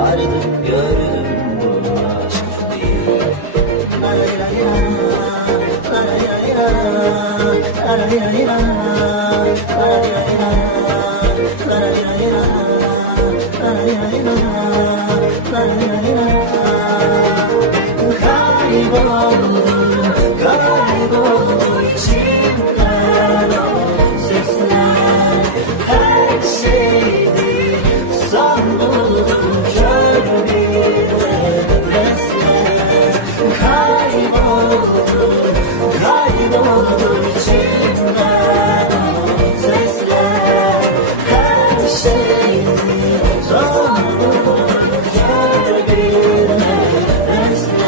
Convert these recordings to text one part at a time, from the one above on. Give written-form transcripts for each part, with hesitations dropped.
vardım gördüm bu aşk değil. La la la la la la la la la la kayboldum, kayboldum içimden o sesler. Her şeydi son buldum kör bir nefesler. Kayboldum, kayboldum içimden o sesler. Her şeydi son buldum kör bir nefesler.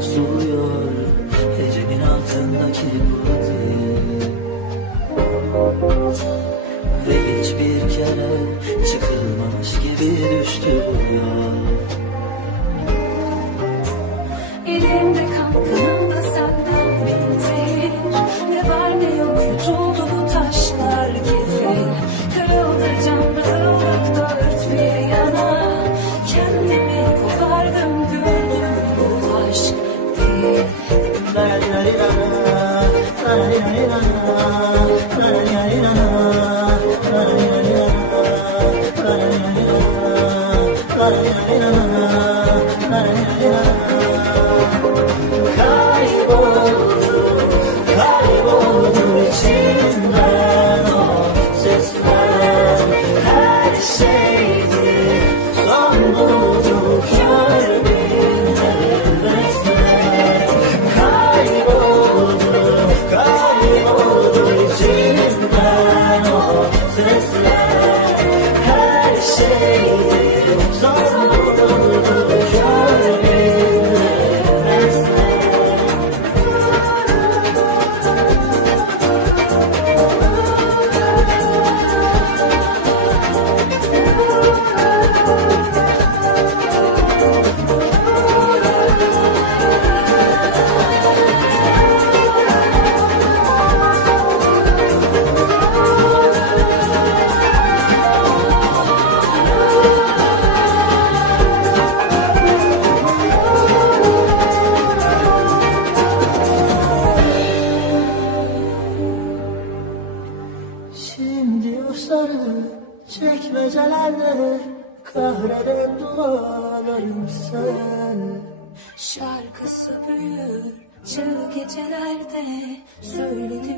Soluyor hecemin altındaki bu dil ve hiçbir kere çıkılmamış gibi düştü bu yol. Elimde kan, kanımda senden bin zehir. Ne var ne yok yutuldu bu taşlar kefil. Kırıldı camlar dört bir yana. Kendimi kopardım gördüm bu aşk değil. La la la la la la la kayboldum, kayboldum içimden o sesler. Her şeydi son buldum kör bir nefesler. Kayboldum, kayboldum içimden o sesler. Her şeydi son buldum kör bir nefesler. Şimdi o sarı çekmecelerde kahreden dualarım sen. Şarkısı büyür çığ gecelerde söyledi